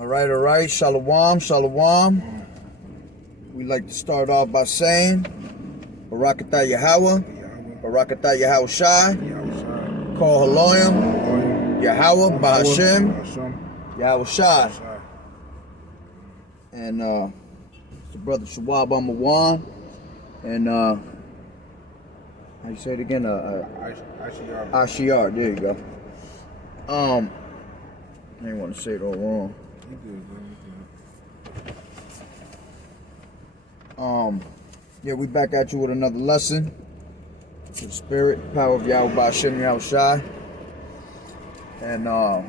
All right. Shalom. We like to start off by saying, Barakatah Yahweh, Barakatah Yahweh Shai, Kol Haloyim, Yahweh, Bahashem, Yahweh Shai. And it's the brother Shawab Amawan. And how you say it again? Ashiar. There you go. I didn't want to say it all wrong. Yeah, we back at you with another lesson. The spirit, power of Yahweh Bahashem, Yahweh Shai. And yeah,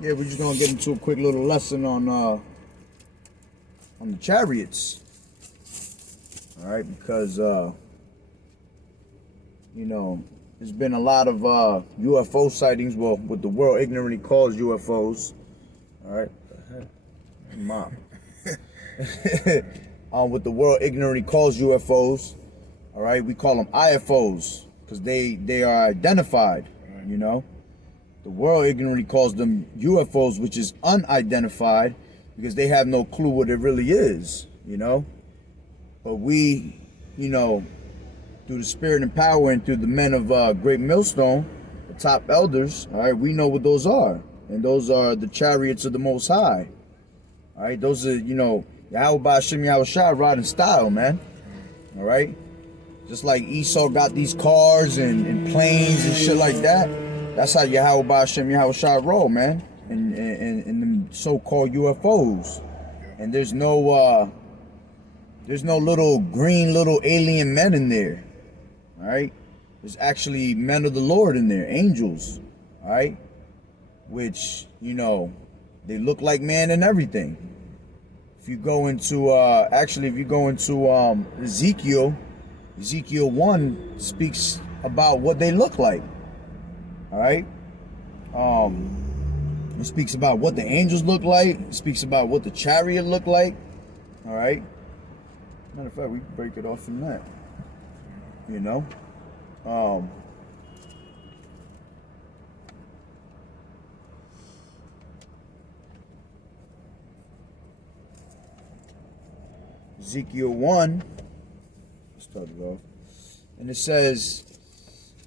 we're just gonna get into a quick little lesson on the chariots. All right, because you know, there's been a lot of UFO sightings. Well, what the world ignorantly calls UFOs. All right, mom. What the world ignorantly calls UFOs. All right, we call them IFOs because they are identified. You know, the world ignorantly calls them UFOs, which is unidentified because they have no clue what it really is. You know, but we, you know, through the spirit and power and through the men of Great Millstone, the top elders, all right, we know what those are. And those are the chariots of the Most High. All right, those are, you know, Yahweh Bahashem Yahweh Shai ride in style, man. All right? Just like Esau got these cars and planes and shit like that, that's how Yahweh Bahashem Yahweh Shai roll, man. And the so-called UFOs. And there's no little green little alien men in there. All right? There's actually men of the Lord in there, angels. All right? Which, you know, they look like man and everything. If you go into Ezekiel 1 speaks about what they look like. All right? It speaks about what the angels look like. It speaks about what the chariot look like. All right? Matter of fact, we can break it off from that. You know? Ezekiel 1, let's start it off, and it says,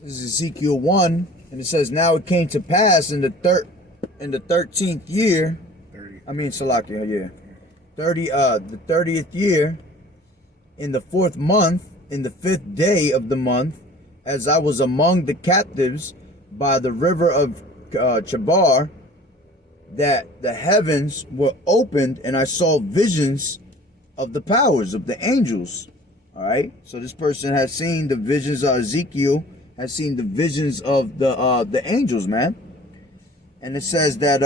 this is Ezekiel 1, and it says, now it came to pass in the 13th year, the 30th year, in the 4th month, in the 5th day of the month, as I was among the captives by the river of Chabar, that the heavens were opened, and I saw visions of the powers of the angels. All right, so this person has seen the visions of Ezekiel, has seen the visions of the angels, man. And it says that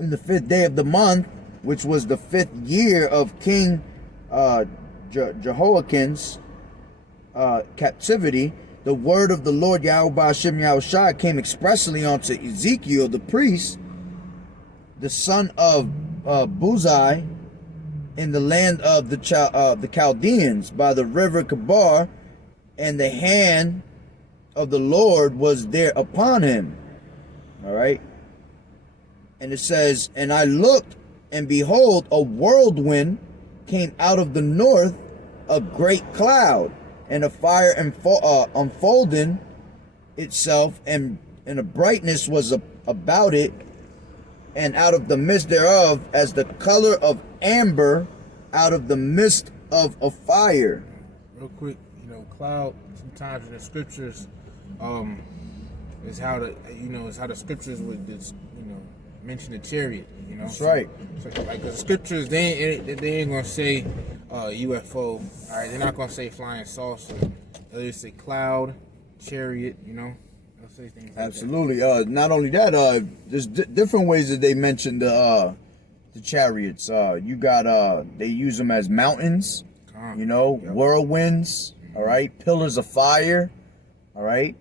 in the 5th day of the month, which was the 5th year of King Jehoiakim's captivity, the word of the Lord Yahweh Bahashem Yahweh Shai came expressly unto Ezekiel the priest, the son of Buzai, in the land of the Chaldeans by the river Kabar, and the hand of the Lord was there upon him. All right. And it says, and I looked, and behold, a whirlwind came out of the north, a great cloud, and a fire unfolding itself, and a brightness was about it, and out of the midst thereof, as the color of amber out of the midst of a fire. Real quick, you know, cloud sometimes in the scriptures is how the scriptures would just, you know, mention the chariot. You know, that's right. So, like the scriptures, they ain't gonna say UFO. All right, they're not gonna say flying saucer. They'll just say cloud, chariot. You know. Say things like absolutely. That. Not only that, there's different ways that they mention the chariots. You got they use them as mountains, you know, yep. Whirlwinds, all right, pillars of fire, all right,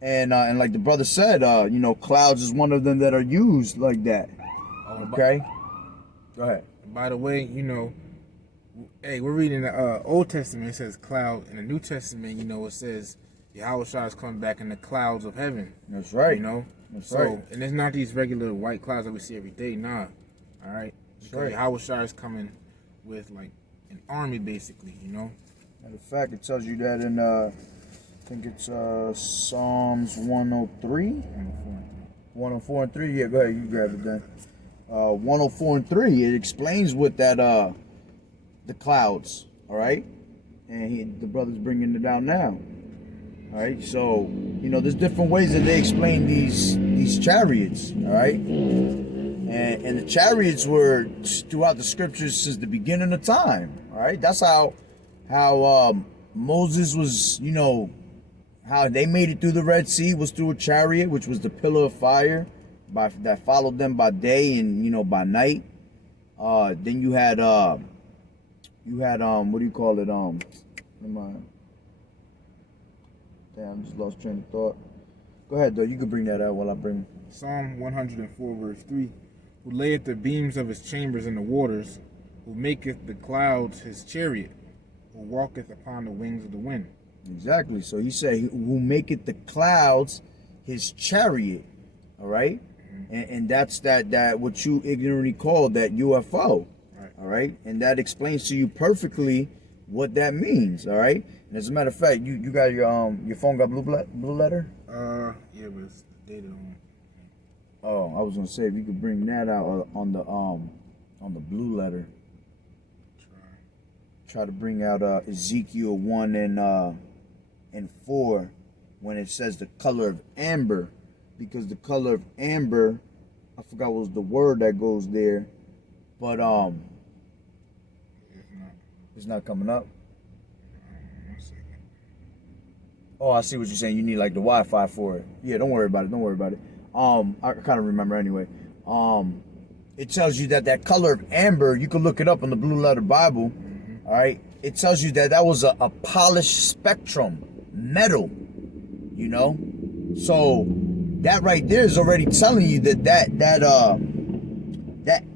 and like the brother said, you know, clouds is one of them that are used like that. Okay, go ahead. By the way, you know, hey, we're reading the Old Testament. It says cloud. In the New Testament, you know, it says Yahweh Shai is coming back in the clouds of heaven. That's right. You know, That's So, right. and it's not these regular white clouds that we see every day. Nah, all right. Because right. Yahushua is coming with like an army, basically. Matter of fact, it tells you that in I think it's Psalms 103. 104 and 3. Yeah, go ahead, you grab it then. 104 and 3. It explains what that the clouds. All right, and the brother's bringing it out now. All right, so there's different ways that they explain these chariots. All right, and the chariots were throughout the scriptures since the beginning of time. All right, that's how Moses was, how they made it through the Red Sea was through a chariot, which was the pillar of fire that followed them by day and by night. Then you had what do you call it? Never mind. Damn, I just lost train of thought. Go ahead though, you can bring that out while I bring Psalm 104 verse 3. Who layeth the beams of his chambers in the waters, who maketh the clouds his chariot, who walketh upon the wings of the wind. Exactly. So he said, who maketh the clouds his chariot. All right? And that's that what you ignorantly call that UFO. Right. All right? And that explains to you perfectly what that means. All right? And as a matter of fact, you got your phone got blue letter? Yeah, but it's dated on. Oh, I was gonna say if you could bring that out on the blue letter. Try to bring out Ezekiel 1 and 4 when it says the color of amber, because the color of amber, I forgot what was the word that goes there, but it's not coming up. Oh, I see what you're saying. You need like the Wi-Fi for it. Yeah, don't worry about it. I kind of remember anyway. It tells you that color of amber, you can look it up in the Blue Letter Bible. All right, it tells you that was a polished spectrum metal. So that right there is already telling you that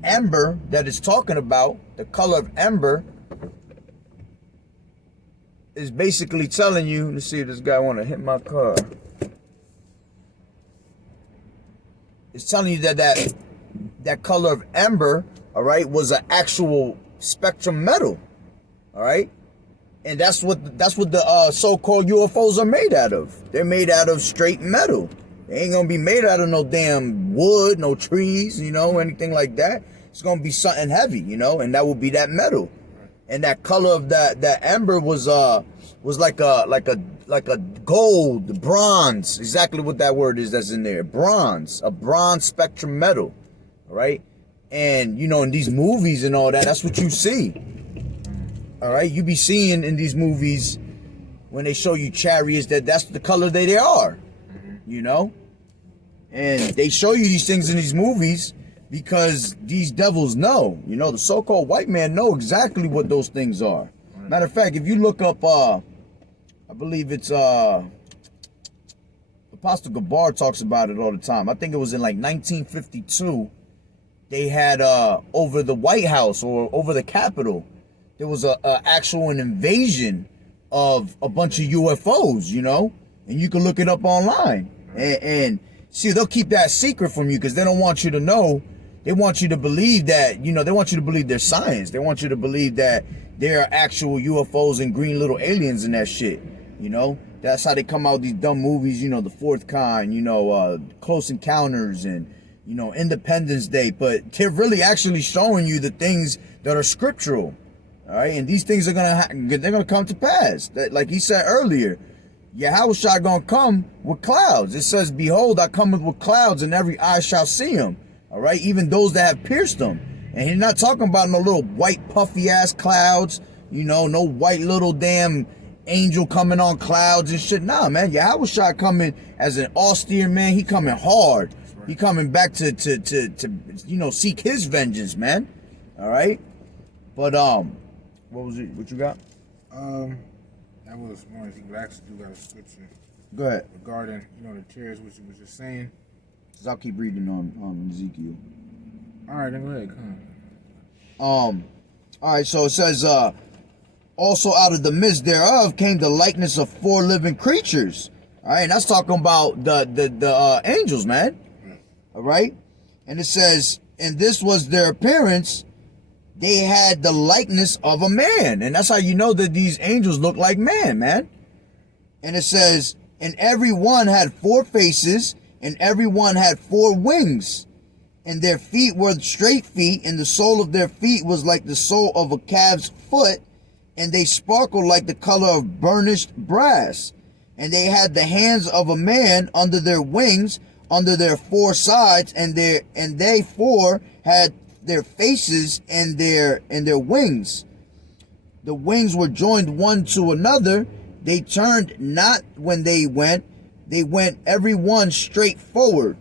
amber that it's talking about, the color of amber, is basically telling you. Let's see if this guy want to hit my car. It's telling you that color of amber, all right, was an actual spectrum metal, all right, and that's what the so-called UFOs are made out of. They're made out of straight metal. They ain't gonna be made out of no damn wood, no trees, anything like that. It's gonna be something heavy, and that will be that metal. And that color of that amber was like a gold, bronze, exactly what that word is that's in there. Bronze, a bronze spectrum metal. All right? And in these movies and all that, that's what you see. All right? You be seeing in these movies when they show you chariots that's the color they are. And they show you these things in these movies because these devils know, the so-called white man know exactly what those things are. Matter of fact, if you look up, I believe it's Apostle Gabar talks about it all the time. I think it was in like 1952. They had over the White House or over the Capitol, there was an invasion of a bunch of UFOs, and you can look it up online. And see, they'll keep that secret from you because they don't want you to know. They want you to believe that, they want you to believe their science. They want you to believe that there are actual UFOs and green little aliens and that shit, That's how they come out with these dumb movies, the Fourth Kind, Close Encounters and, Independence Day. But they're really actually showing you the things that are scriptural, all right? And these things are they're gonna come to pass. That, like he said earlier, Yahushua gonna come with clouds. It says, behold, I come with clouds and every eye shall see him. All right, even those that have pierced them. And he's not talking about no little white puffy ass clouds, no white little damn angel coming on clouds and shit. Nah, man, Yahushua coming as an austere man. He coming hard. Right. He coming back to seek his vengeance, man. All right. But what was it? What you got? That was more. But I actually do got a scripture. Go ahead. Regarding the chariots, which you was just saying. I'll keep reading on Ezekiel. All right, then go ahead. Come on. All right, so it says, also out of the midst thereof came the likeness of 4 living creatures. All right, and that's talking about the angels, man. All right? And it says, and this was their appearance. They had the likeness of a man. And that's how you know that these angels look like man. And it says, and every one had 4 faces, and every one had 4 wings. And their feet were straight feet, and the sole of their feet was like the sole of a calf's foot, and they sparkled like the color of burnished brass. And they had the hands of a man under their wings, under their 4 sides, and they 4 had their faces and their wings. The wings were joined one to another. They turned not when they went every one straight forward.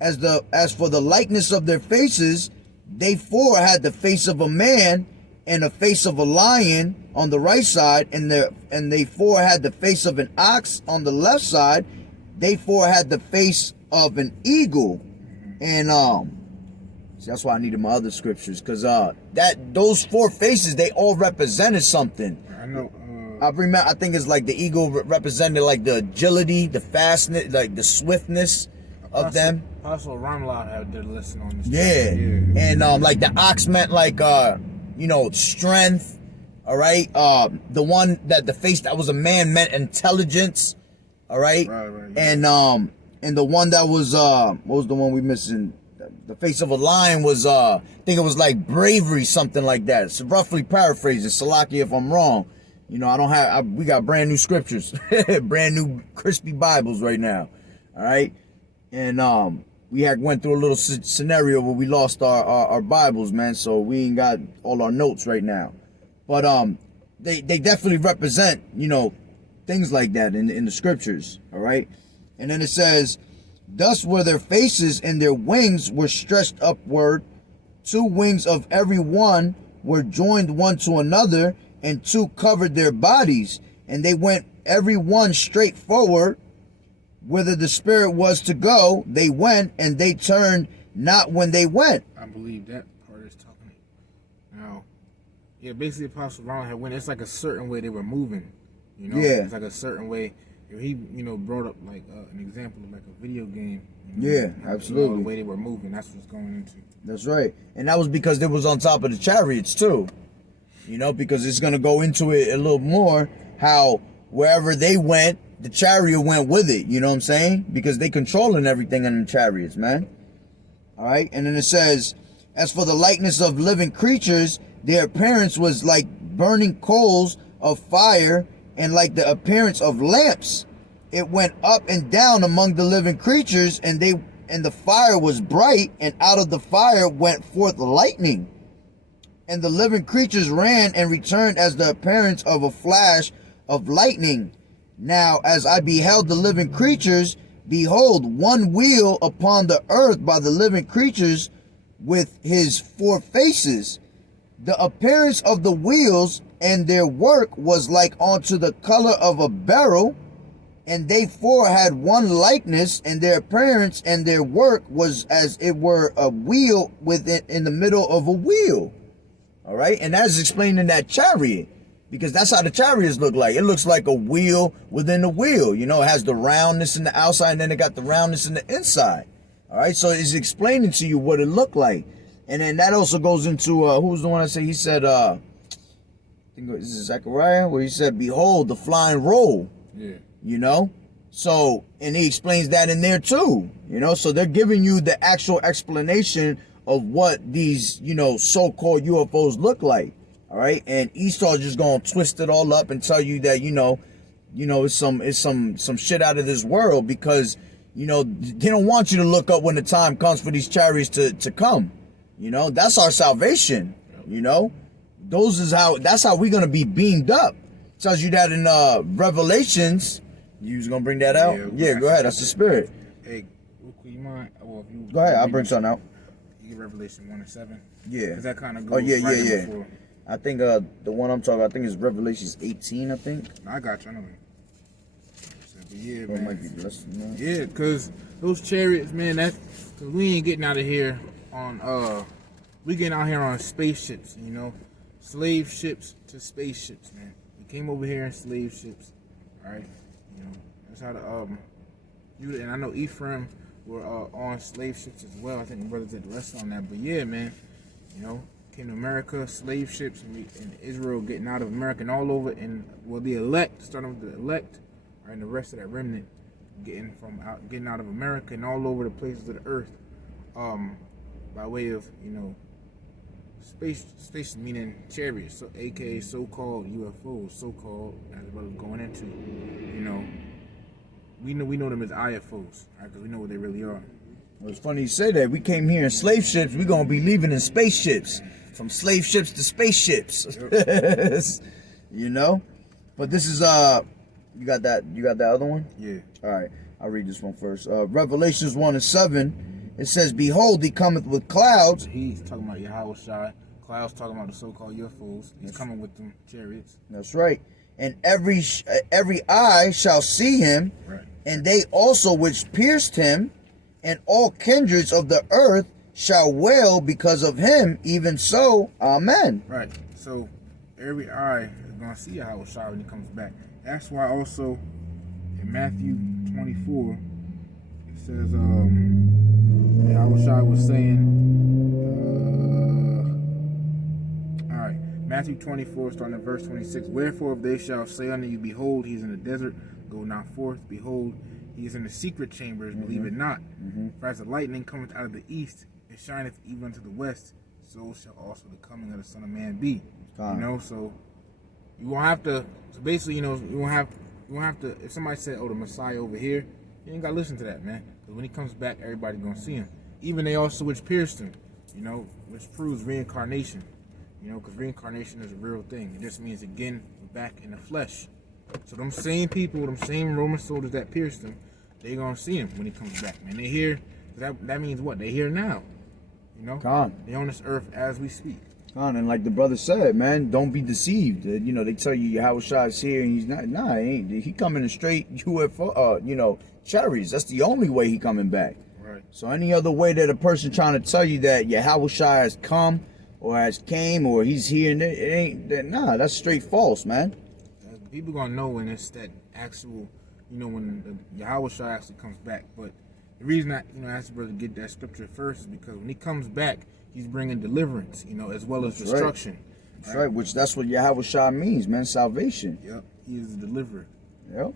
As for the likeness of their faces, they 4 had the face of a man and a face of a lion on the right side, and they 4 had the face of an ox on the left side. They 4 had the face of an eagle. And see, that's why I needed my other scriptures, because those 4 faces, they all represented something. I know. I think it's like the eagle represented like the agility, the fastness, like the swiftness of them. Apostle Ramlad had their lesson on this. Yeah. And like the ox meant like strength. All right. The one that the face that was a man meant intelligence. All right. Right. And the one that was what was the one we missing? The face of a lion was I think it was like bravery, something like that. It's roughly paraphrasing. Salaki if I'm wrong. You know, we got brand new scriptures, brand new crispy Bibles right now. All right. And we went through a little scenario where we lost our Bibles, man. So we ain't got all our notes right now. But they definitely represent, things like that in the scriptures. All right. And then it says, thus were their faces, and their wings were stretched upward. 2 wings of every one were joined one to another, and 2 covered their bodies. And they went every one straight forward. Whither the Spirit was to go, they went, and they turned not when they went. I believe that part is talking. Now, yeah, basically Apostle Ron had went. It's like a certain way they were moving. Yeah. It's like a certain way. He, brought up like an example of like a video game. Yeah, absolutely. The way they were moving. That's what it's going into. That's right, and that was because they was on top of the chariots too. Because it's gonna go into it a little more how wherever they went, the chariot went with it, you know what I'm saying? Because they controlling everything in the chariots, man. All right, and then it says, as for the likeness of living creatures, their appearance was like burning coals of fire, and like the appearance of lamps. It went up and down among the living creatures, and the fire was bright, and out of the fire went forth lightning. And the living creatures ran and returned as the appearance of a flash of lightning. Now, as I beheld the living creatures, behold, one wheel upon the earth by the living creatures with his 4 faces. The appearance of the wheels and their work was like unto the color of a beryl, and they 4 had one likeness, and their appearance and their work was as it were a wheel within in the middle of a wheel. All right, and that's explained in that chariot, because that's how the chariots look like. It looks like a wheel within a wheel. It has the roundness in the outside, and then it got the roundness in the inside. All right, so it's explaining to you what it looked like. And then that also goes into, who's the one that said, he said, I think it was Zechariah, where he said, behold, the flying roll. Yeah. So, and he explains that in there too, so they're giving you the actual explanation of what these, so-called UFOs look like. All right. And Esau's just going to twist it all up and tell you that, it's some shit out of this world, because, they don't want you to look up when the time comes for these chariots to come. That's our salvation. That's how we're going to be beamed up. It tells you that in Revelations. You was going to bring that out? Yeah, go ahead. That's the Spirit. Hey, you mind? Well, if you go ahead. I'll bring something out. You get Revelation 1-7. Yeah. Because that kind of goes. Oh, yeah. Before. I think the one I'm talking about, I think is Revelations 18, I think. I got you. I know. But yeah, man. Might be blessed, man. Yeah, because those chariots, man, because we ain't getting out of here on, we getting out here on spaceships, slave ships to spaceships, man. We came over here in slave ships, all right? That's how the, and I know Ephraim were on slave ships as well. I think the brothers did less on that. But yeah, man, you know, came to America, slave ships, and Israel getting out of America and all over. And well, the elect, starting with the elect, right, and the rest of that remnant getting out of America and all over the places of the earth, by way of, you know, space meaning chariots, so aka so-called UFOs, so-called, as the brother's going into, you know. We know them as IFOs, right? Because we know what they really are. Well, it's funny you say that. We came here in slave ships. We're gonna be leaving in spaceships. From slave ships to spaceships. Yep. You know? But this is you got that other one? Yeah. Alright, I'll read this one first. Revelations 1:7. It says, "Behold, he cometh with clouds." He's talking about Yahweh Shai. Clouds talking about the so-called UFOs. He's coming with them chariots. That's right. "And every eye shall see him, right, and they also which pierced him, and all kindreds of the earth shall wail because of him. Even so, Amen." Right. So every eye is going to see Yahweh Shai when he comes back. That's why also in Matthew 24 it says, Yahweh Shai was saying, all right, Matthew 24, starting at verse 26. "Wherefore, if they shall say unto you, Behold, he is in the desert, go not forth. Behold, he is in the secret chambers, believe it not. For as the lightning cometh out of the east, it shineth even unto the west, so shall also the coming of the Son of Man be." You know, so you won't have to. So basically, you know, you won't have to. If somebody said, "Oh, the Messiah over here," you ain't gotta listen to that, man. Because when he comes back, everybody's gonna see him. Even they also which pierced him, you know, which proves reincarnation. You know, because reincarnation is a real thing. It just means, again, we're back in the flesh. So them same people, them same Roman soldiers that pierced him, they gonna see him when he comes back, man. They here. That means what? They here now. You know, they on this earth as we speak. And like the brother said, man, don't be deceived. You know, they tell you Yahweh Shai is here and he's not. Nah, he ain't. He coming in straight UFO, you know, chariots. That's the only way he coming back. Right. So any other way that a person trying to tell you that Yahweh Shai has come or has came or he's here, and it ain't that. Nah, that's straight false, man. People gonna know when it's that actual, you know, when the Yahweh Shai actually comes back. But the reason I, you know, asked the brother to get that scripture first is because when he comes back, he's bringing deliverance, you know, as well as destruction. That's right. Which that's what Yahweh Shai means, man. Salvation. Yep. He is the deliverer. Yep.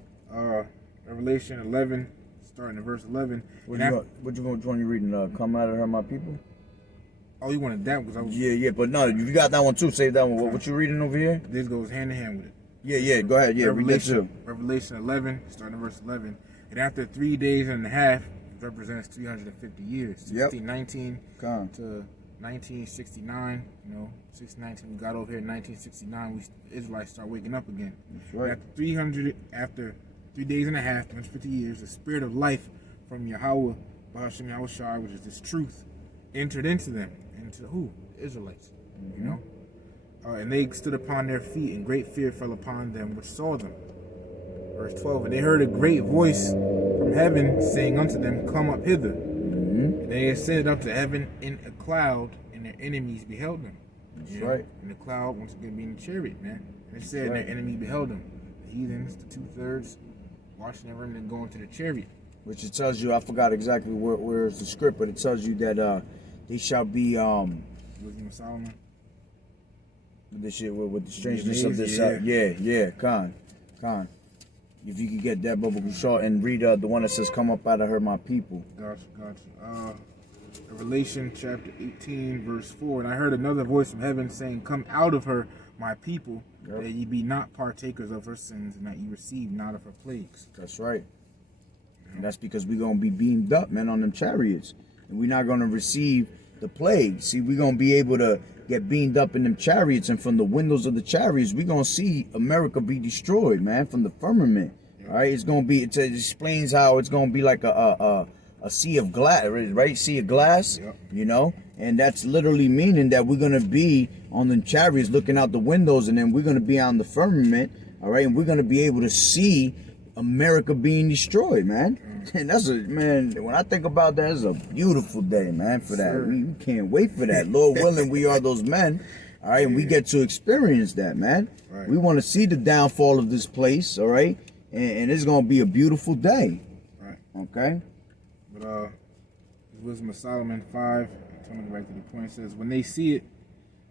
Revelation 11, starting at verse 11. What you reading? Come out of her, my people. Oh, you wanted that because I was. Yeah. But no, you got that one too. Save that one. What you reading over here? This goes hand in hand with it. Yeah. Go ahead. Yeah, read that too. Revelation 11, starting at verse 11. "And after 3 days and a half," it represents 350 years. 1619 to 1969. You know, 619. We got over here in 1969. The Israelites start waking up again. That's right. After 3 days and a half, 350 years, the spirit of life from Yahweh, Bahashim Yahweh Shai, which is this truth, entered into them. Into who? The Israelites. You know? And they stood upon their feet, and great fear fell upon them which saw them. Verse 12. "And they heard a great voice from heaven saying unto them, Come up hither. And they ascended up to heaven in a cloud, and their enemies beheld them." That's right. And the cloud, once again, being the chariot, man. And it said their enemy beheld them. The heathens, the 2/3, watching them and going to the chariot. Which it tells you, I forgot exactly where's the script, but it tells you that they shall be Wisdom of Solomon. This shit with the strangeness of this. Yeah. Con. If you could get that Bible short and read the one that says, "Come up out of her, my people." Gotcha. Revelation chapter 18, verse 4. "And I heard another voice from heaven saying, Come out of her, my people, that ye be not partakers of her sins, and that ye receive not of her plagues." That's right. And that's because we're gonna be beamed up, man, on them chariots, and we're not gonna receive the plague. See, we're gonna be able to get beamed up in them chariots, and from the windows of the chariots, we're gonna see America be destroyed, man, from the firmament. All right, it's gonna be. It explains how it's gonna be like a sea of glass, right? Sea of glass, you know, and that's literally meaning that we're gonna be on the chariots looking out the windows, and then we're gonna be on the firmament, all right, and we're gonna be able to see America being destroyed, man. And that's man, when I think about that, it's a beautiful day, man, for that. We can't wait for that. Lord willing, we are those men, all right, and we get to experience that, man. Right. We want to see the downfall of this place, all right, and it's going to be a beautiful day. Right. Okay? But Wisdom of Solomon 5, I'm going back to the point, it says, when they see it,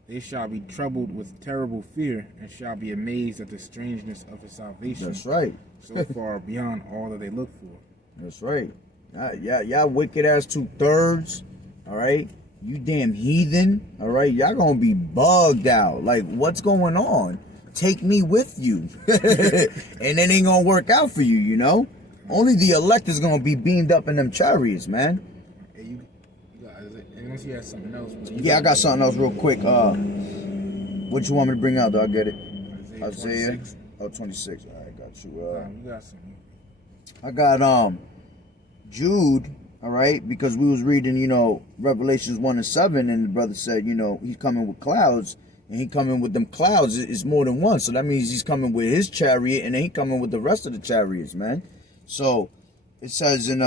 they shall be troubled with terrible fear and shall be amazed at the strangeness of his salvation. That's right. So far beyond all that they look for. That's right. Y'all wicked ass 2/3. All right. You damn heathen. All right. Y'all gonna be bugged out. Like, what's going on? Take me with you. And it ain't gonna work out for you, you know? Only the elect is gonna be beamed up in them chariots, man. Hey, you got, unless you have something else. Yeah, I got something else real quick. What you want me to bring out, though? I get it. Isaiah 26. Oh, 26. All right, got you. You got something. I got Jude, all right, because we was reading, you know, Revelations 1 and 7, and the brother said, you know, he's coming with clouds, and he coming with them clouds. It's more than one, so that means he's coming with his chariot, and then he coming with the rest of the chariots, man. So it says in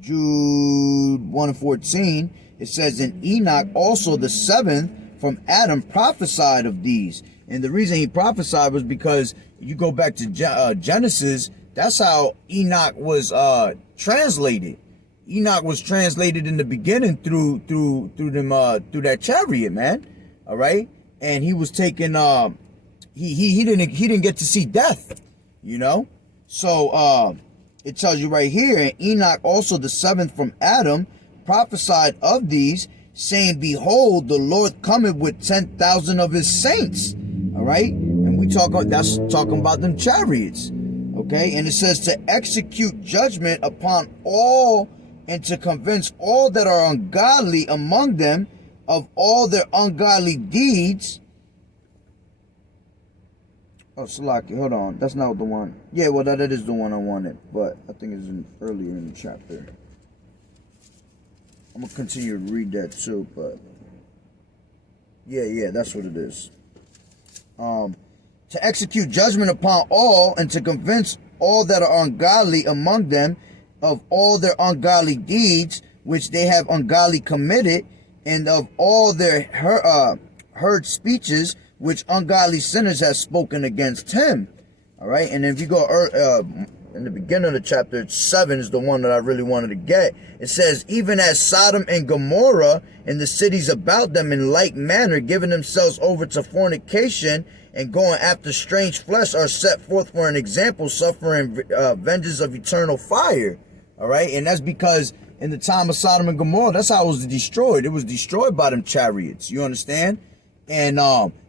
Jude 1 and 14, it says, in Enoch also the seventh from Adam prophesied of these. And the reason he prophesied was because you go back to Genesis, that's how Enoch was translated. Enoch was translated in the beginning through that chariot, man. All right, and he was taken. He didn't get to see death, you know. So it tells you right here, and Enoch also the seventh from Adam prophesied of these, saying, behold, the Lord cometh with 10,000 of his saints. All right, and that's talking about them chariots. Okay, and it says to execute judgment upon all and to convince all that are ungodly among them of all their ungodly deeds. Oh, Salaki, hold on. That's not the one. Yeah, well, that is the one I wanted, but I think it's earlier in the chapter. I'm going to continue to read that too, but yeah, that's what it is. To execute judgment upon all and to convince all that are ungodly among them of all their ungodly deeds which they have ungodly committed, and of all their heard speeches which ungodly sinners have spoken against him. All right, and if you go in the beginning of the chapter 7 is the one that I really wanted to get. It says, even as Sodom and Gomorrah and the cities about them in like manner, giving themselves over to fornication and going after strange flesh, are set forth for an example, suffering vengeance of eternal fire. All right, and that's because in the time of Sodom and Gomorrah, that's how it was destroyed. It was destroyed by them chariots. You understand? And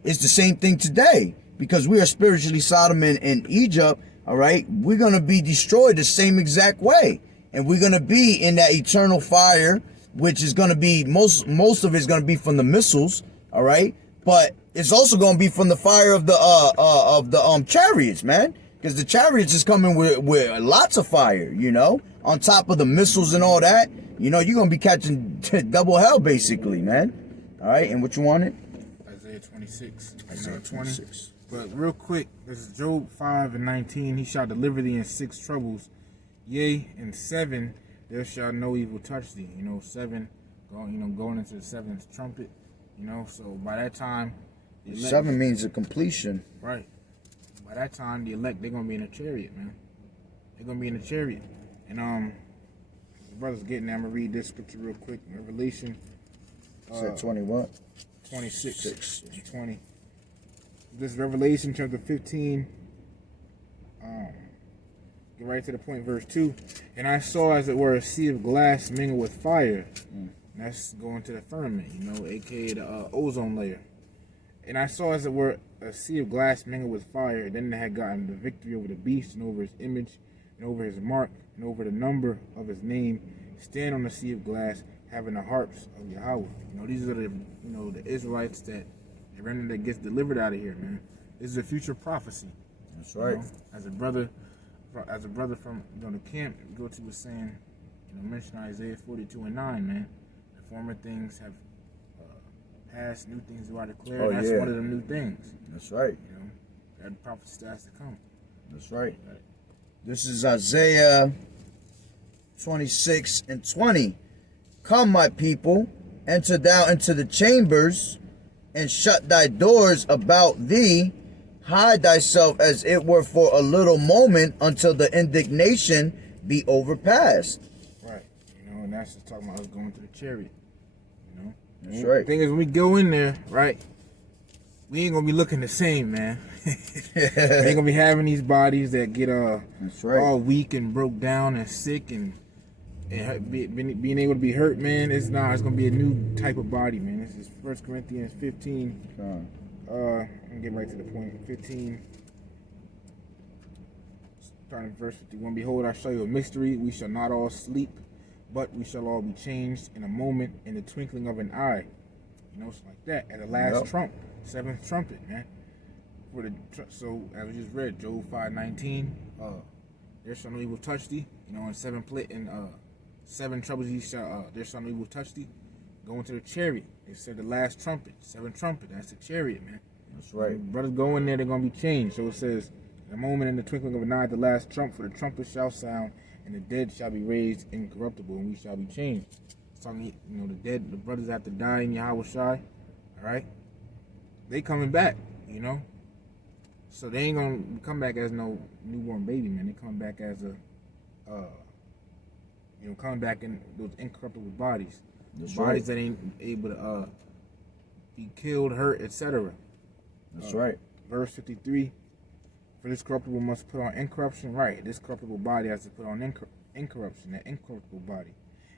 it's the same thing today, because we are spiritually Sodom in Egypt. All right, we're going to be destroyed the same exact way. And we're going to be in that eternal fire, which is going to be, most of it's going to be from the missiles. All right, but it's also going to be from the fire of the chariots, man. Because the chariots is coming with lots of fire, you know, on top of the missiles and all that. You know, you're going to be catching double hell, basically, man. All right, and what you wanted? Isaiah 26. Isaiah 26. But real quick, this is Job 5 and 19. He shall deliver thee in 6 troubles. Yea, in 7 there shall no evil touch thee. You know, 7, going into the 7th trumpet. You know, so by that time, 7 means a completion. Right. By that time, the elect, they're gonna be in a chariot, man. They're gonna be in a chariot. And the brother's getting there. I'm gonna read this scripture real quick. Revelation. Said 20 what? 26 and 20. This Revelation chapter 15. Get right to the point, verse 2. And I saw, as it were, a sea of glass mingled with fire. And that's going to the firmament, you know, aka the ozone layer. And I saw, as it were, a sea of glass mingled with fire. And then they had gotten the victory over the beast and over his image and over his mark and over the number of his name, stand on the sea of glass, having the harps of Yahweh. You know, these are the Israelites that the remnant that gets delivered out of here, man. This is a future prophecy. That's right. You know, as a brother from the camp go to was saying, mention Isaiah 42 and 9, man. The former things have passed, new things are declared. Oh, that's yeah. one of them new things. That's right. You know, that prophecy has to come. That's right. This is Isaiah 26 and 20. Come, my people, enter thou into the chambers, and shut thy doors about thee. Hide thyself as it were for a little moment, until the indignation be overpassed. Right. and that's just talking about us going to the chariot. You know, That's right. The thing is, when we go in there, right, we ain't gonna be looking the same, man. We ain't gonna be having these bodies that get That's right. all weak and broke down and sick and being able to be hurt, man. It's gonna be a new type of body, man. This is 1 Corinthians 15. I'm gonna get right to the point. 15. Starting verse 51. Behold, I show you a mystery. We shall not all sleep, but we shall all be changed in a moment, in the twinkling of an eye. You know, it's like that. At the last trump, seventh trumpet, man. So as we just read, Job 5:19. There shall no evil touch thee. You know, in seven troubles there shall no evil touch thee. Go into the chariot. It said the last trumpet, seventh trumpet. That's the chariot, man. That's right. When brothers go in there, they're gonna be changed. So it says, in a moment, in the twinkling of an eye, the last trump, for the trumpet shall sound, and the dead shall be raised incorruptible, and we shall be changed. It's talking, you know, the brothers have to die in Yahweh Shai, all right? They coming back, you know? So they ain't gonna come back as no newborn baby, man. They come back as coming back in those incorruptible bodies. That's bodies right. that ain't able to be killed, hurt, etc. That's right. Verse 53. For this corruptible must put on incorruption, right? This corruptible body has to put on incorruption, that incorruptible body.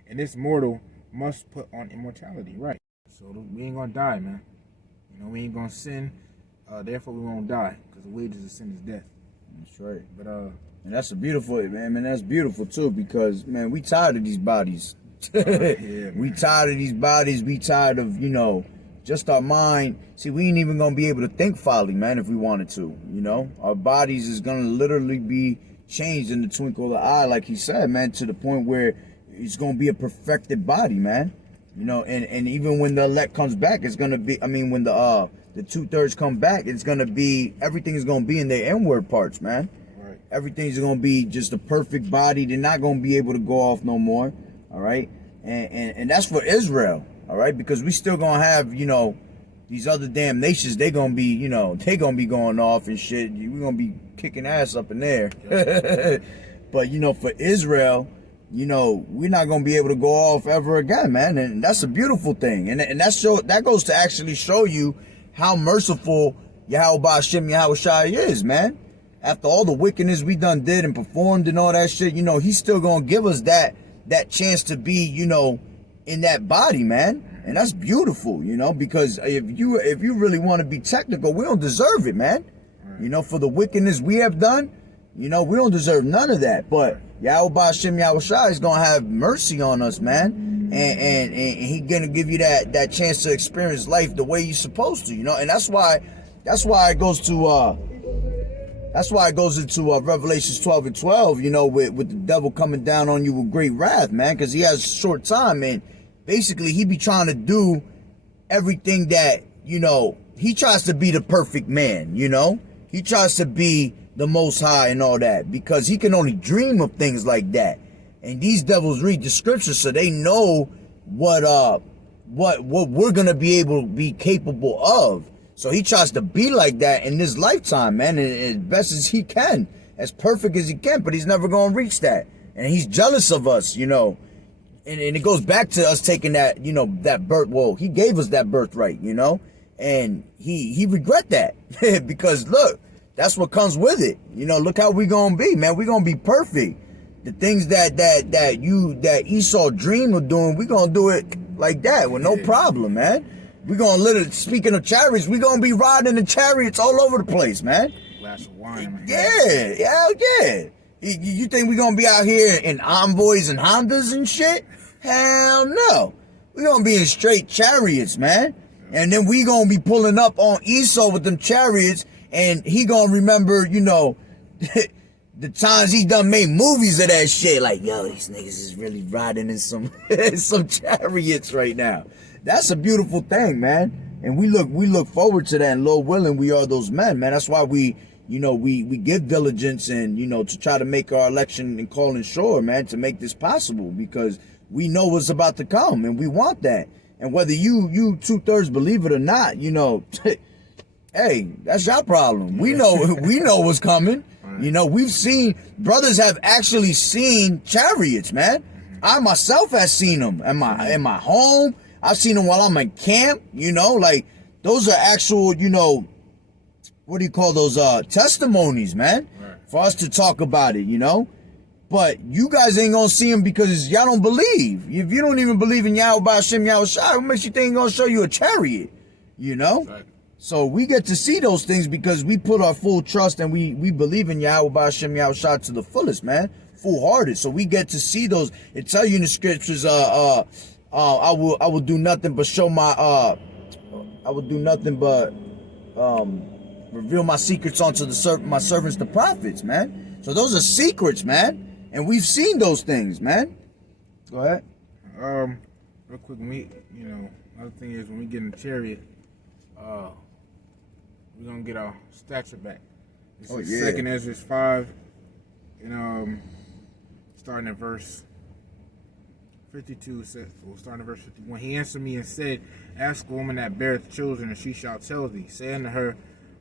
And this mortal must put on immortality, right? So we ain't gonna die, man. You know, we ain't gonna sin, therefore we won't die, because the wages of sin is death. That's right. But and that's a beautiful, man. That's beautiful too, because man, we tired of these bodies. We tired of these bodies. We tired of, you know, just our mind. See, we ain't even gonna be able to think folly, man, if we wanted to. You know, our bodies is gonna literally be changed in the twinkle of the eye, like he said, man, to the point where it's gonna be a perfected body, man. You know, and even when the elect comes back, it's gonna be. I mean, when the 2/3 come back, it's gonna be, everything is gonna be in their inward parts, man. right. Everything's gonna be just a perfect body. They're not gonna be able to go off no more. All right, and that's for Israel. All right, because we still gonna have, you know, these other damn nations. They gonna be, you know, they gonna be going off and shit. We gonna be kicking ass up in there. But you know, for Israel, you know, we're not gonna be able to go off ever again, man. And that's a beautiful thing. And that goes to actually show you how merciful Yahweh Hashem Yahweh Shai is, man. After all the wickedness we done did and performed and all that shit, you know, he's still gonna give us that chance to be, you know, in that body, man. And that's beautiful, you know, because if you really want to be technical, we don't deserve it, man. You know, for the wickedness we have done, you know, we don't deserve none of that. But Yahweh Hashem Yahweh Shai is gonna have mercy on us, man, and he gonna give you that chance to experience life the way you're supposed to, you know. And that's why it goes to Revelations 12:12, you know, with the devil coming down on you with great wrath, man, because he has a short time, and basically he be trying to do everything that, you know, he tries to be the perfect man, you know. He tries to be the Most High and all that, because he can only dream of things like that. And these devils read the scriptures, so they know what we're gonna be able to be capable of. So he tries to be like that in this lifetime, man, and as best as he can, as perfect as he can, but he's never gonna reach that. And he's jealous of us, you know. And it goes back to us taking that, you know, that birth. Well, he gave us that birthright, you know, and he regret that because look, that's what comes with it. You know, look how we gonna be, man. We gonna be perfect. The things that Esau dreamed of doing, we gonna do it like that with no problem, man. We gonna literally, speaking of chariots, we gonna be riding in chariots all over the place, man. Glass of wine. Yeah, hell yeah. You think we gonna be out here in Envoys and Hondas and shit? Hell no. We gonna be in straight chariots, man. And then we gonna be pulling up on Esau with them chariots, and he gonna remember, you know, the times he done made movies of that shit. Like, yo, these niggas is really riding in some some chariots right now. That's a beautiful thing, man. And we look forward to that. And Lord willing, we are those men, man. That's why we give diligence and, you know, to try to make our election and calling sure, man, to make this possible, because we know what's about to come and we want that. And whether you 2/3 believe it or not, you know, hey, that's your problem. We know what's coming. You know, we've seen, brothers have actually seen chariots, man. I myself have seen them in my home. I've seen them while I'm in camp. You know, like those are actual, you know, what do you call those testimonies, man? Right. For us to talk about it, you know. But you guys ain't gonna see them because y'all don't believe. If you don't even believe in Yahweh Hashem Yahushua, what makes you think he's gonna show you a chariot? You know? Right. So we get to see those things because we put our full trust and we believe in Yahweh Hashem Yahushua to the fullest, man. Full-hearted. So we get to see those. It tell you in the scriptures, I will do nothing but show my I will do nothing but reveal my secrets unto my servants, the prophets, man. So those are secrets, man. And we've seen those things, man. Go ahead. Real quick, another thing is when we get in the chariot, we're gonna get our stature back. This is 2 Ezra 5, and starting at verse 52, starting at verse 51. He answered me and said, Ask a woman that beareth children, and she shall tell thee, say unto her,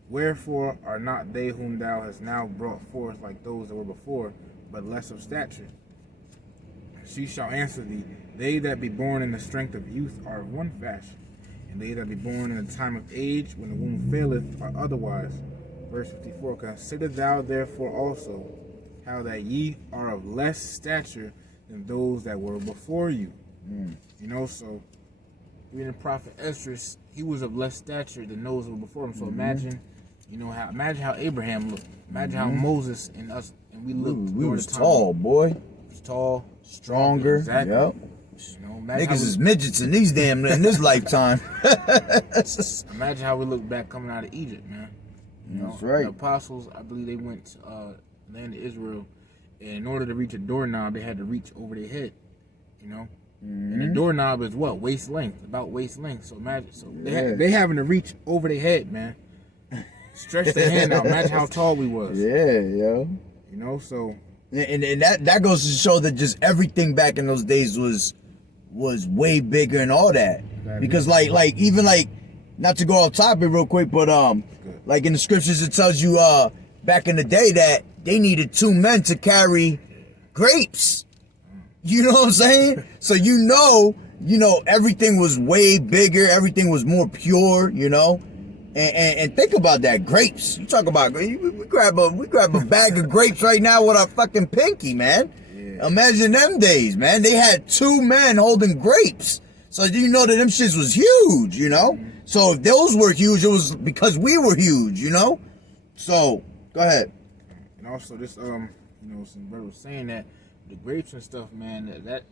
Wherefore are not they whom thou hast now brought forth like those that were before, but less of stature? She shall answer thee, They that be born in the strength of youth are of one fashion, and they that be born in the time of age, when the womb faileth, are otherwise. Verse 54, Consider thou therefore also how that ye are of less stature than those that were before you. You know, so reading the prophet Esdras, he was of less stature than those who were before him. So imagine how Abraham looked. Imagine how Moses and us and we looked. We was tall, boy. We was tall, stronger. Exactly. Yep. You know, niggas is midgets in this lifetime. Imagine how we look back coming out of Egypt, man. That's right. The apostles, I believe they went to land of Israel, and in order to reach a doorknob, they had to reach over their head. You know, and the doorknob is what, waist length, about waist length. So imagine, they having to reach over their head, man. Stretch their hand out. Imagine how tall we was. Yeah, yo. You know, so and that goes to show that just everything back in those days was way bigger and all that. Because like even like, not to go off topic real quick, but like in the scriptures it tells you back in the day that they needed 2 men to carry grapes. You know what I'm saying? So you know everything was way bigger, everything was more pure, you know. And think about that, grapes. You talk about, we grab a bag of grapes right now with our fucking pinky, man. Yeah. Imagine them days, man. They had 2 men holding grapes. So you know that them shits was huge, you know? So if those were huge, it was because we were huge, you know? So, go ahead. And also this, some brother was saying that the grapes and stuff, man, that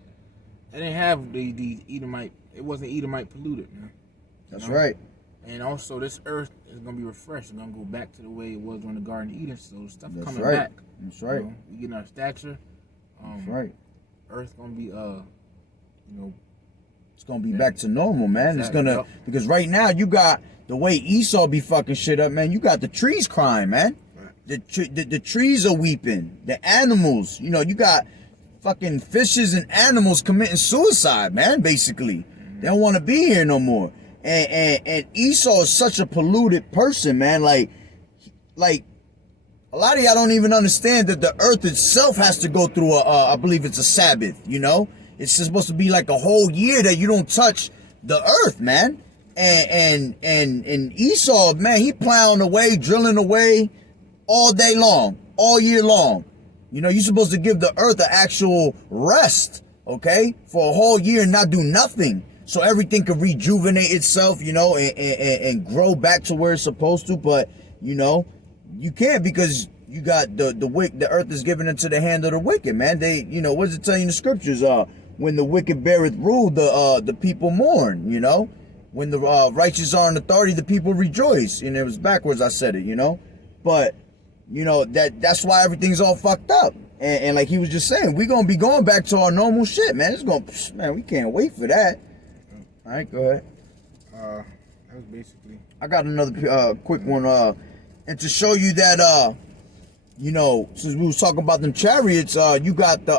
didn't have the Edomite, it wasn't Edomite polluted, man. That's right. And also, this earth is going to be refreshed. It's going to go back to the way it was during the Garden of Eden. So, stuff coming back. That's right. We getting our stature. That's right. Earth going to be, it's going to be back to normal, man. Exactly. It's going to, because right now, you got the way Esau be fucking shit up, man. You got the trees crying, man. Right. The trees are weeping. The animals, you got fucking fishes and animals committing suicide, man, basically. They don't want to be here no more. And Esau is such a polluted person, man. Like a lot of y'all don't even understand that the earth itself has to go through I believe it's a Sabbath, you know? It's supposed to be like a whole year that you don't touch the earth, man. And Esau, man, he plowing away, drilling away all day long, all year long. You know, you're supposed to give the earth an actual rest, okay? For a whole year and not do nothing. So everything can rejuvenate itself, you know, and grow back to where it's supposed to. But, you know, you can't, because you got the earth is given into the hand of the wicked, man. They, you know, what does it tell you in the scriptures? When the wicked beareth rule, the people mourn, you know. When the righteous are in authority, the people rejoice. And it was backwards, I said it, you know. But, you know, that's why everything's all fucked up. And like he was just saying, we're going to be going back to our normal shit, man. Man, we can't wait for that. All right, go ahead. That was basically. I got another quick one. And to show you that, you know, since we was talking about them chariots, you got the,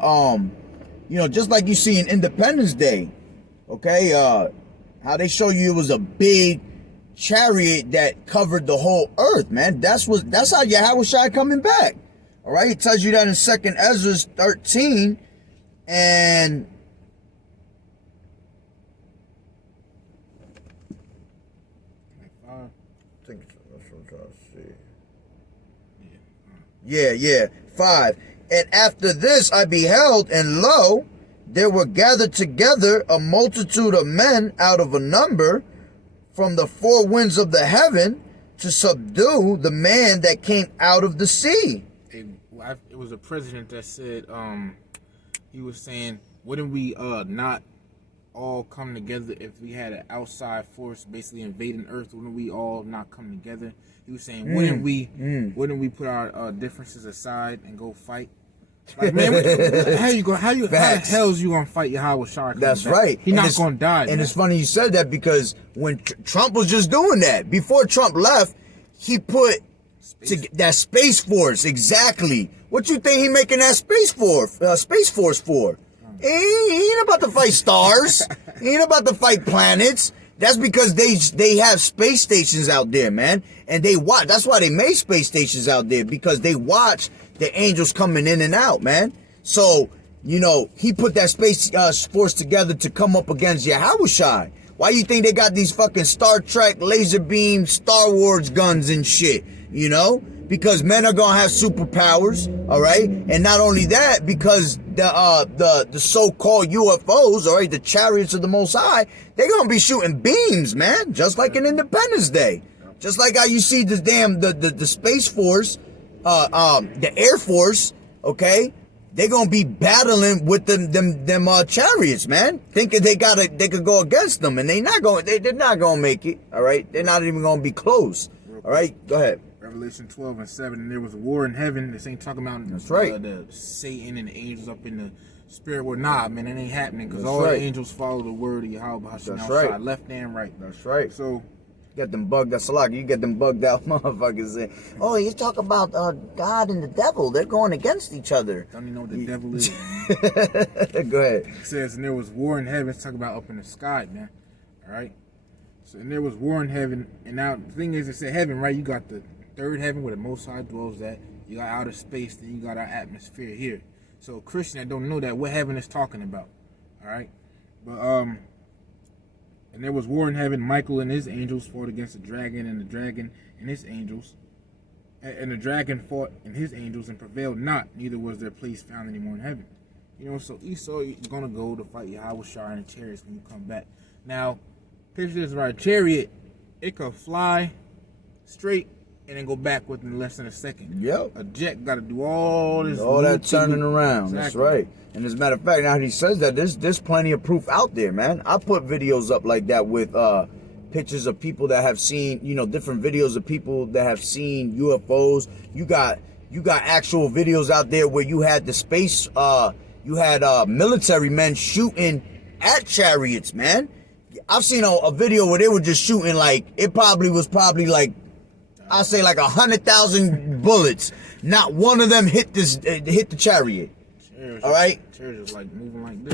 you know, just like you see in Independence Day, okay? How they show you it was a big chariot that covered the whole earth, man. That's how Yahushua coming back. All right, it tells you that in 2 Ezra 13, and I think that's what I'm trying to see. Yeah. 5. And after this I beheld, and lo, there were gathered together a multitude of men out of a number from the four winds of the heaven to subdue the man that came out of the sea. It was a president that said, he was saying, wouldn't we not all come together if we had an outside force basically invading Earth? Wouldn't we all not come together? He was saying, wouldn't we put our differences aside and go fight? Like, man, how the hell is you gonna fight Yahweh Shah? That's right. He's not gonna die. And man. It's funny you said that, because when Trump was just doing that, before Trump left, he put that Space Force. Exactly. What you think he making that Space Force for? He ain't about to fight stars. He ain't about to fight planets. That's because they have space stations out there, man. And they watch. That's why they made space stations out there, because they watch the angels coming in and out, man. So, he put that space force together to come up against Yahushua. Why you think they got these fucking Star Trek laser beam Star Wars guns and shit? Because men are gonna have superpowers, all right? And not only that, because the so-called UFOs, all right, the chariots of the Most High, they're gonna be shooting beams, man, just like in Independence Day. Just like how you see the Space Force, the Air Force, okay? They're gonna be battling with them chariots, man. Thinking they could go against them, and they're not gonna make it, all right? They're not even gonna be close. All right, go ahead. Revelation 12 and 7, and there was a war in heaven. This ain't talking about that's right. The Satan and the angels up in the spirit world. Nah, man, it ain't happening, because all right. the angels follow the word of Yahweh. That's right. Left and right. That's right. So, get them bugged out. Salak, you get them bugged out motherfuckers saying, oh, you talk about God and the devil. They're going against each other. Don't even know what the devil is. Go ahead. It says, and there was war in heaven. It's talking about up in the sky, man. All right? So, and there was war in heaven. And now, the thing is, it said heaven, right? You got the third heaven where the Most High dwells at. You got outer space, then you got our atmosphere here. So a Christian that don't know that, what heaven is talking about. Alright? But and there was war in heaven. Michael and his angels fought against the dragon, and the dragon and his angels. And the dragon fought and his angels and prevailed not, neither was their place found anymore in heaven. So Esau is gonna go to fight Yahweh Shah and chariots when you come back. Now, picture this right, chariot, it could fly straight and then go back within less than a second. Yep. A jet got to do all this. All that turning around. Exactly. That's right. And as a matter of fact, now he says that, there's plenty of proof out there, man. I put videos up like that with pictures of people that have seen, different videos of people that have seen UFOs. You got actual videos out there where you had the space, you had military men shooting at chariots, man. I've seen a video where they were just shooting like, it was probably like, I say like 100,000 bullets. Not one of them hit the chariot. All right? Chariots like moving like this.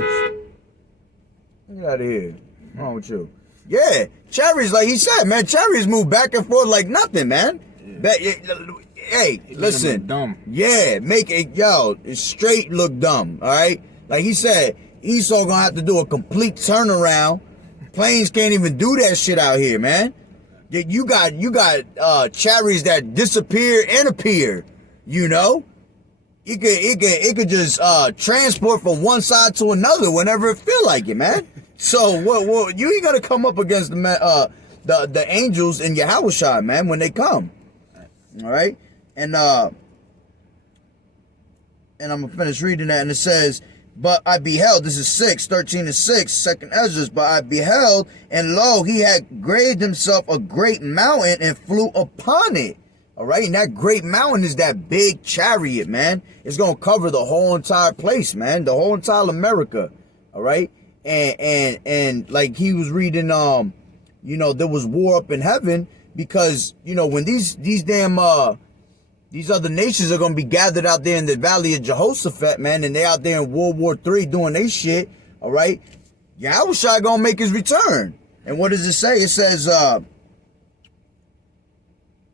Get out of here. What's wrong with you? Yeah, chariots, like he said, man, chariots move back and forth like nothing, man. Yeah. Hey, listen. Dumb. Yeah, make it, it straight look dumb, all right? Like he said, Esau gonna have to do a complete turnaround. Planes can't even do that shit out here, man. You got chariots that disappear and appear. It could just transport from one side to another whenever it feel like it, man. So what you ain't gonna come up against the angels and Yahushua, man, when they come. All right, and I'm gonna finish reading that, and it says, but I beheld, this is 13 and 6, second Ezra, but I beheld, and lo, he had graved himself a great mountain and flew upon it. All right, and that great mountain is that big chariot, man. It's going to cover the whole entire place, man, the whole entire America. All right, and like he was reading, there was war up in heaven because, when these damn, these other nations are going to be gathered out there in the Valley of Jehoshaphat, man, and they out there in World War III doing their shit, all right? Yahushua going to make his return. And what does it say? It says,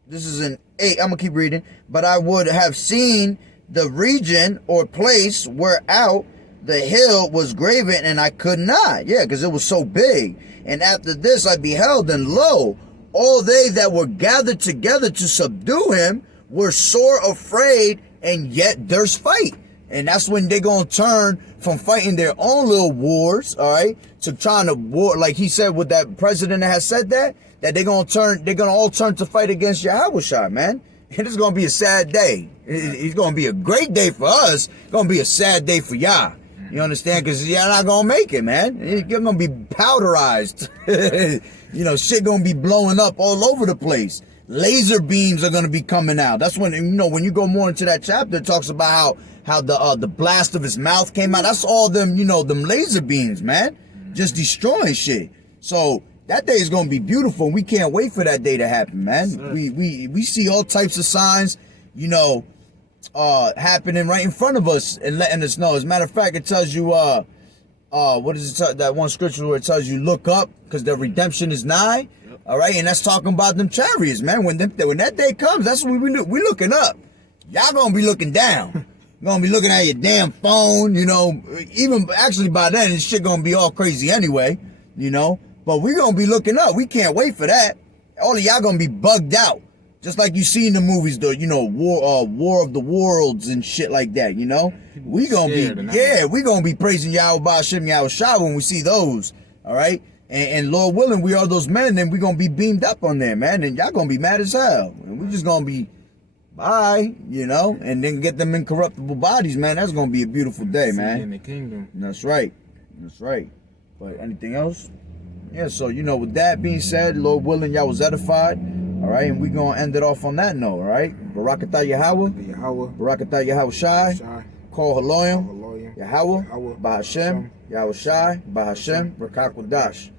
this is in 8, I'm going to keep reading. But I would have seen the region or place where out the hill was graven, and I could not. Yeah, because it was so big. And after this I beheld, and lo, all they that were gathered together to subdue him were sore afraid, and yet durst fight. And that's when they're going to turn from fighting their own little wars, all right, to trying to war, like he said with that president that has said that they're going to all turn to fight against Yahushua, man. And it's going to be a sad day. It's going to be a great day for us. It's going to be a sad day for y'all. You understand? Because y'all not going to make it, man. You're going to be powderized. You know, shit going to be blowing up all over the place. Laser beams are going to be coming out. That's when, you know, when you go more into that chapter, it talks about how the blast of his mouth came out. That's all them, you know, them laser beams, man. Just destroying shit. So that day is going to be beautiful. We can't wait for that day to happen, man. We see all types of signs, you know, happening right in front of us and letting us know. As a matter of fact, it tells you, what is it? That one scripture where it tells you, look up because the redemption is nigh. All right, and that's talking about them chariots, man. When that day comes, that's what we looking up. Y'all gonna be looking down. Gonna be looking at your damn phone, you know. Even actually by then, this shit gonna be all crazy anyway, you know. But we gonna be looking up. We can't wait for that. All of y'all gonna be bugged out, just like you see in the movies, the War of the Worlds and shit like that, you know. We gonna be praising Yahweh Ba'ashem Yahushua when we see those. All right. And Lord willing, we are those men, and we're going to be beamed up on there, man. And y'all going to be mad as hell. And we're just going to be, bye, you know, and then get them incorruptible bodies, man. That's going to be a beautiful day, man. In the kingdom. That's right. That's right. But anything else? Yeah, so, you know, with that being said, Lord willing, y'all was edified. All right, and we're going to end it off on that note, all right? Barakatah Yahweh. Barakatah Yahweh Shai. Kol Haloyim. Yahweh. Bahashem. Yahweh Shai. Bahashem. Rakakwadash.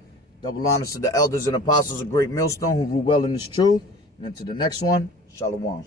Double honors to the elders and apostles of Great Millstone who rule well in this truth. And then to the next one, Shalom.